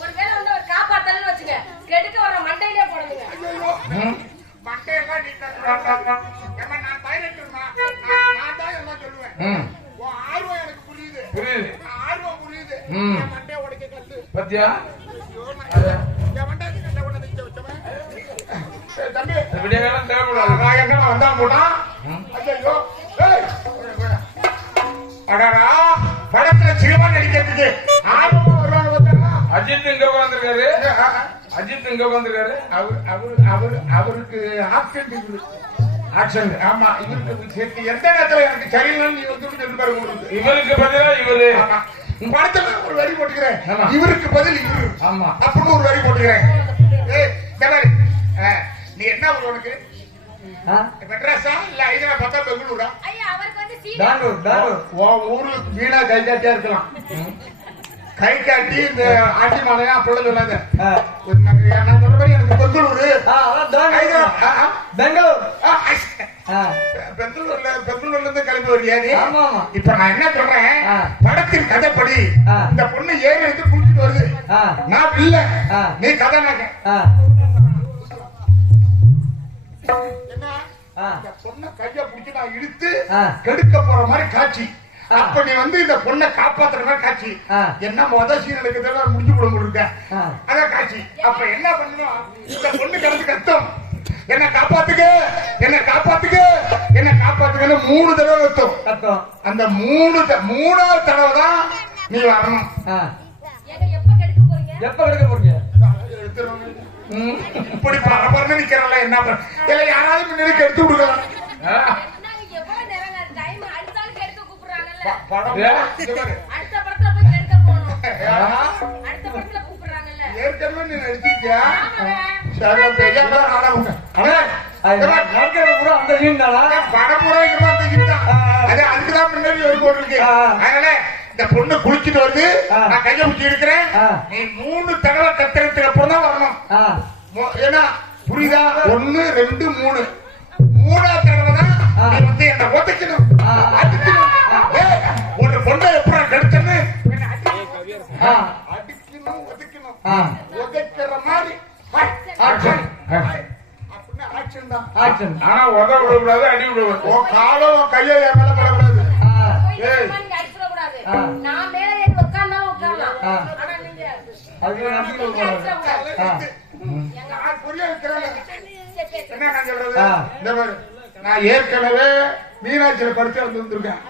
ஒருவேளை வந்து ஒரு காப்பாத்தலன்னு வச்சுங்க, கெடுக்க வர மண்டையிலே போடுங்க. மண்டையெல்லாம் நீ நான் பைலட்டுமா, நான் தான் எல்லாம் சொல்லுவேன். ஆர்வம் எனக்கு புரியுது, ஆர்வம் புரியுது. மண்டையை உடைக்க கத்து பத்தியா தம்பி விடியகாலம் தேவைப்படாது. வந்தா போனா அடடா படத்துல சினிமா நடிக்கிறதுக்கு ஆர்வமா வருவாங்க. அஜித் இங்க உட்காந்துருக்காரு, அஜித் இங்க உட்காந்துருக்காரு. அவருக்கு ஆக்ஷன். ஆமா, இவருக்கு எந்த நேரத்துல எனக்கு சரியில்லைன்னு நீ வந்து பாருங்க. இவருக்கு பதிலா இவரு படத்துல ஒரு வரி போட்டுக்கிறேன், இவருக்கு பதில் இவரு. ஆமா, அப்படின்னு ஒரு வரி போட்டுக்கிறேன். நீ என்ன ஊர் உனக்கு? மெட்ராஸா இல்ல ஹைதராபாத்தா பெங்களூரா? ஊருக்கு வீணா கை காட்டியா இருக்கலாம். கை காட்டி இந்த ஆண்டி மாலையா அப்படிலாம் சொல்லாங்க. நான் சொல்ற மாதிரி எனக்கு பெங்களூரு பெங்களூர்ல இருந்து கிளம்பி வரியா நீ? இப்ப நான் என்ன சொல்றேன், படத்தின் கதைப்படி இந்த பொண்ணு ஏறி எடுத்து குளிச்சுட்டு வருது. நான் இல்ல, நீ கதை என்ன பொண்ணை கைய பிடிச்சி நான் இழுத்து கெடுக்க போற மாதிரி காட்சி. அப்ப நீ வந்து இந்த பொண்ணை காப்பாத்துற மாதிரி காட்சி. என்ன மொத சீன் எடுக்கிறதெல்லாம் முடிஞ்சு போட முடியுங்க, அதான் காட்சி. அப்ப என்ன பண்ணணும், இந்த பொண்ணு கிடந்து கத்தம், என்ன காப்பாத்துக்க, என்ன காப்பாத்துக்க, என்ன காப்பாத்துக்கன்னு 3 தடவை கத்தம். அந்த 3ஆவது தடவை தான் நீ வரணும். எப்ப எடுக்க போறீங்க? இப்படி பரபரன்னு நிக்கிறல, என்ன இல்ல யாராவது முன்னாடி எடுத்து கொடுக்கலாம். ஏற்கனவே நீ நடிச்சிருக்கியா? அதுக்குதான் முன்னாடி ஒரு போட்டிருக்கு. அதனால இந்த பொண்ணு குளிச்சுட்டு வந்து நான் கைய பிடிச்சி இருக்கிறேன், நீ 3 தடவை கத்துறதுக்கு அப்புறம் தான் வரணும். ஏன்னா புரியுதா? 1 2 3 3ஆவது தடவை தான் நீ வந்து என்ன ஒதைக்கணும், அடிக்கணும். ஒரு பொண்ணை எப்படி கெடுத்தன்னு அடிக்கணும், ஒதைக்கணும். ஒதைக்கிற மாதிரி ஆக்ஷன் தான். ஆனா உத விடக்கூடாது, அடி விடக்கூடாது. காலம் கையை மேல படக்கூடாது. நான் மேல ஏறி உட்கார்ந்தாலும் உட்காரலாம், ஆனா நீங்க நான் ஏற்கனவே மீனாட்சியில படிச்சு வந்திருக்கேன்.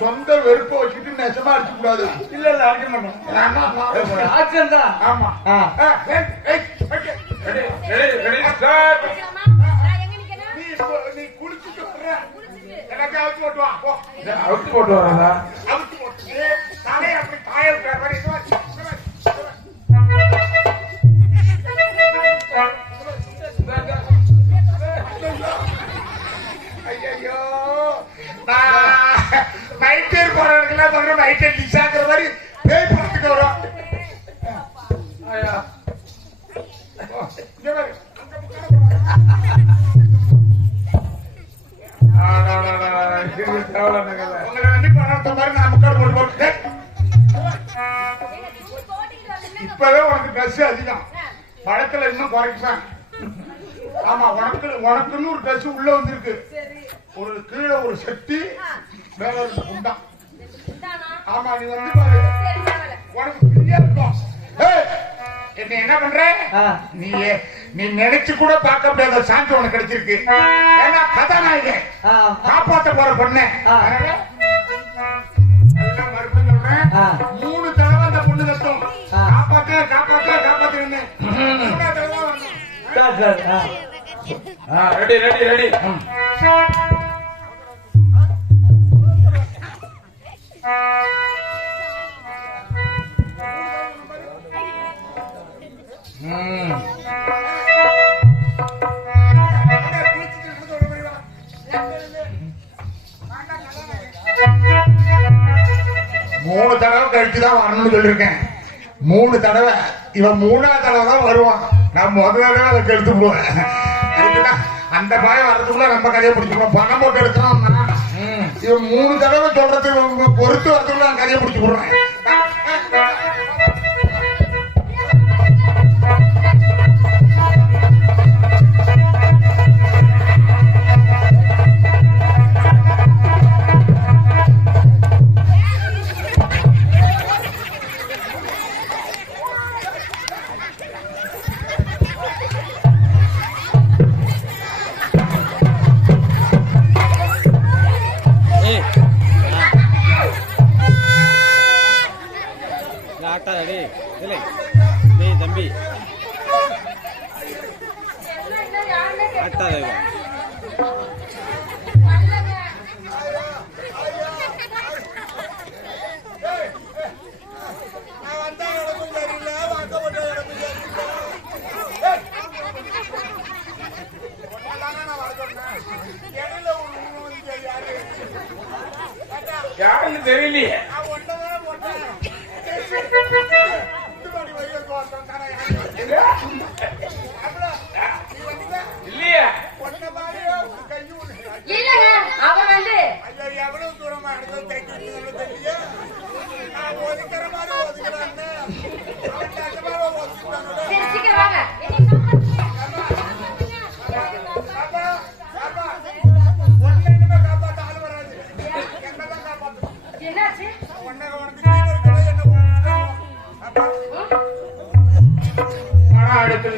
சொந்த வெறுப்பை வச்சுட்டு நெசமா அடிச்சு கூடாது. இல்ல இல்ல அடிக்க மாட்டோம். ஆக்சன் தான். ஆமா. நீ குளிச்சுட்டு எனக்கு அவுத்து போட்டு வா. அவுத்து போட்டு வரா? அவுத்து போட்டு தலையை அப்படி காய விட்டுற மாதிரி. ஐயோ, நைட்டர் போறவர்கள்லாம் பாக்குற நைட்டர் டிஷ் ஆக்குற மாதிரி பேய் படத்துக்கு வரும். இப்பவே உனக்கு ட்ரெஸ் அதிகம், படத்துல இன்னும் குறைக்குவேன். ஆமா, உனக்குன்னு ஒரு ட்ரெஸ் உள்ள வந்திருக்கு. ஒரு கீழே ஒரு செட்டி, மேல ஒரு குண்டா. ஆமா, நீ வந்து பாரு, உனக்கு ஃப்ரீயா இருக்கும். என்ன பண்ற நீ நினைச்சு கூட பார்க்க முடியாத சான்ஸ் உனக்கு கிடைச்சிருக்கு. ஏன்னா கதாநாயகன் காப்பாத்த போற பொண்ணு. மறுபடியும் சொல்றேன், 3 தடவை அந்த பொண்ணு கட்டும். காப்பாத்த காப்பாத்த காப்பாத்து. Ready ready ready. மூணு தடவை கழிச்சுதான் வரணும்னு சொல்லிருக்கேன். 3 தடவை. இவன் 3ஆவது தடவை தான் வருவான். நான் முதல் தடவை அதை கெடுத்து போவேன். அந்த பயம் வர்றதுக்குள்ள நம்ம கதையை பிடிச்சிக்கிறோம். பணம் போட்டு எடுக்கிறோம்னா இவன் 3 தடவை சொல்றதுக்கு பொறுத்து வரதுக்குள்ள நான் கதையை பிடிச்சி போடுறேன். ஆட்டாதே இல்லை டேய் தம்பி ஆட்டாதே யாருன்னு தெரியலையே. இல்லையா இல்லங்க அவர் வந்து எவ்வளவு தூரமா தெரியல சரி சீக்கிரம் வாங்க. என்னாச்சு?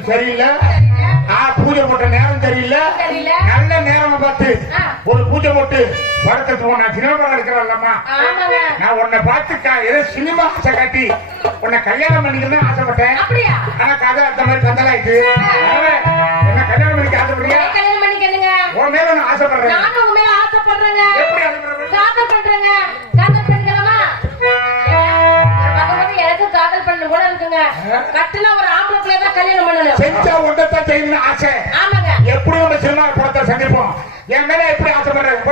சரியில்லை, பூஜை போட்ட நேரம் தெரியல, தெரியல. நல்ல நேரமா பார்த்து ஒரு பூஜை போட்டு படத்துக்கு நான் சினிமா இருக்கிறேன்லம்மா, ஆமாங்க. நான் உன்னை பார்த்து ஏதோ சினிமா ஆசை காட்டி உன்னை கல்யாணம் பண்ணிக்கிறேன் ஆசைப்பட்டேன். அப்படியா? ஆனா கதை அந்த மாதிரி கந்தலாயிட்டு என்ன கல்யாணம் பண்ணிக்க ஆசைப்படுறியா? கல்யாணம் பண்ணிக்கணுங்க. உன் மேல நான் ஆசைப்படுறேன். நானும் உங்க மேல ஆசைப்படுறேங்க. எப்படி ஆசைப்படுறேன்? காதல் பண்றேங்க. காதல் பண்ணிக்கலாமா? எனக்கும் காதல் பண்ண கூட இருக்குங்க. கட்டுனா ஒரு ஆம்பளை பிள்ளை தான் கல்யாணம் பண்ணணும். செஞ்சா ஒன்றத்தான் செய்யணும்னு ஆசை. ஆமாங்க. எப்படி நம்ம சினிமா படத்தை சந்திப்போம். என் மேல எப்படி ஆசைப்படுறேன்?